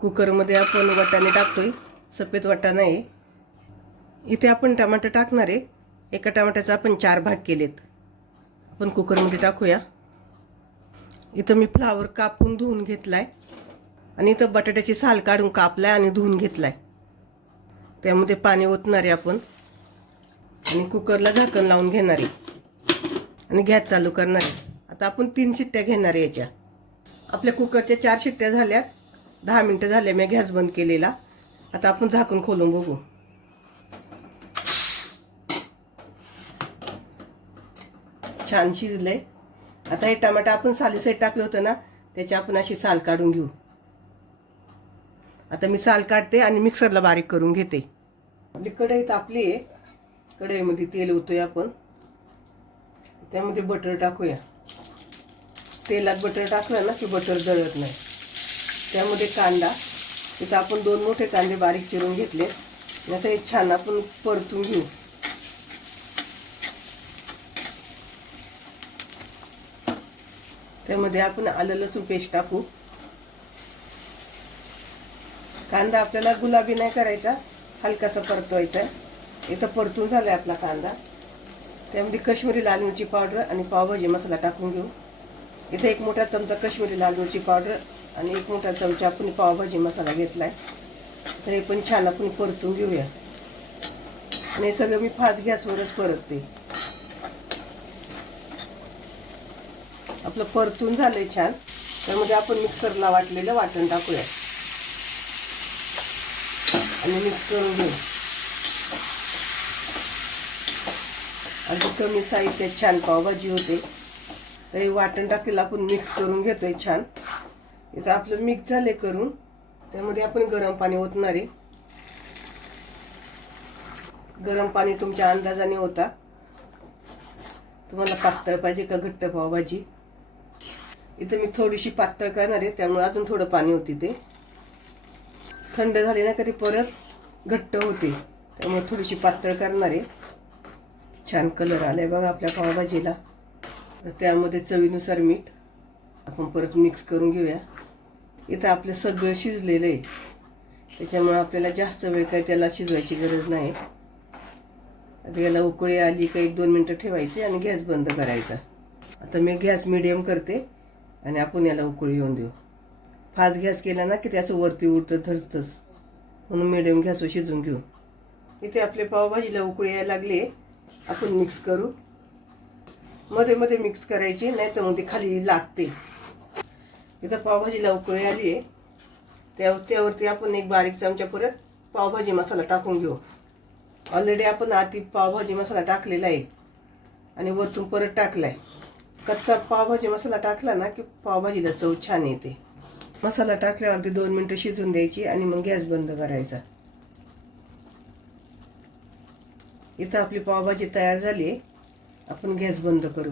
कुकरमध्ये आपण वाटाणे टाकतोय, सफेद वाटाणा आहे. इथे आपण टमाटर टाकणार आहे. एका टमाट्याचा आपण 4 भाग केलेत. आपण कुकरमध्ये टाकूया. इथं मी फ्लावर कापून धुवून घेतलाय आणि इथं बटाट्याची साल काढून कापलाय आणि धुवून घेतलाय. त्यामध्ये पाणी ओतणार आहे आपण आणि कुकरला झाकण लावून घेणार आहे आणि गॅस चालू करणार आहे. आता आपण 3 शिट्ट्या घेणार आहे याच्या. आपल्या कुकरच्या 4 शिट्ट्या झाल्या. 10 मिनिटं झाले मी गॅस बंद केलेला. आता आपण झाकण खोलून बघू. छान शिजले. आता हे टमाटर आपण सालीसहित टाकलं होतं ना, त्याची आपण अशी साल काढून घेऊ. आता मी साल काढते आणि मिक्सरला बारीक करून घेते. आपली कढई तापली आहे. कढईमध्ये तेल ओतूया आपण. त्यामध्ये बटर टाकूया. तेलात बटर टाकलं ना की बटर जळत नाही. त्यामध्ये कांदा, इथं आपण 2 मोठे कांदे बारीक चिरून घेतले. आता हे छान आपण परतून घेऊ. त्यामध्ये आपण आलं लसूण पेस्ट टाकू. कांदा आपल्याला गुलाबी नाही करायचा, हलकासा परतवायचा. इथं परतून झालाय आपला कांदा. त्यामध्ये काश्मीरी लाल मिरची पावडर आणि पावभाजी मसाला टाकून घेऊ. इथे 1 मोठा चमचा काश्मीरी लाल मिरची पावडर आणि 1 मोठा चमचा आपण पावभाजी मसाला घेतलाय. तर हे पण छान आपण परतून घेऊया. आणि हे सगळं मी फास्ट गॅसवरच परतते. आपलं परतून झालंय छान. त्यामध्ये आपण मिक्सरला वाटलेलं वाटण टाकूया आणि मिक्स करून घेऊ. आणि कमी साहित्यात छान पावभाजी होते. तर हे वाटण टाकलेलं आपण मिक्स करून घेतोय छान. इथं आपलं मिक्स झाले करून. त्यामध्ये आपण गरम पाणी ओतणार आहे. गरम पाणी तुमच्या अंदाजाने ओता. तुम्हाला पातळ पाहिजे का घट्ट पावभाजी. इथं मी थोडीशी पातळ करणार आहे, त्यामुळे अजून थोडं पाणी होते. ते थंड झाले ना कधी परत घट्ट होते, त्यामुळे थोडीशी पातळ करणार आहे. छान कलर आलाय बघा आपल्या पावभाजीला. त्यामध्ये चवीनुसार मीठ आपण परत मिक्स करून घेऊया. इथं आपलं सगळं शिजलेलं आहे, त्याच्यामुळे आपल्याला जास्त वेळ काही त्याला शिजवायची गरज नाही. आता याला उकळी आली का 1-2 मिनिटं ठेवायची आणि गॅस बंद करायचा. आता मी गॅस मिडियम करते आणि आपण याला उकळी येऊन देऊ. फास्ट गॅस केला ना की त्याचं वरती उडतं धरतंच, म्हणून मिडियम गॅसवर शिजून घेऊ. इथे आपले पावभाजीला उकळी यायला लागली. आपण मिक्स करू. मध्ये मध्ये मिक्स करायची, नाही तर मग ती खाली लागते. इथं पावभाजीला उकळी आली आहे. त्यावरती आपण 1 बारीक चमचा परत पावभाजी मसाला टाकून घेऊ. ऑलरेडी आपण आधी पावभाजी मसाला टाकलेला आहे आणि वरतून परत टाकलाय. कच्चा पावभाजी मसाला टाकला ना की पावभाजीला चव छान येते. मसाला टाकल्यावर अगदी 2 मिनिटं शिजून द्यायची आणि मग गॅस बंद करायचा. इथं आपली पावभाजी तयार झाली आहे. आपण गॅस बंद करू.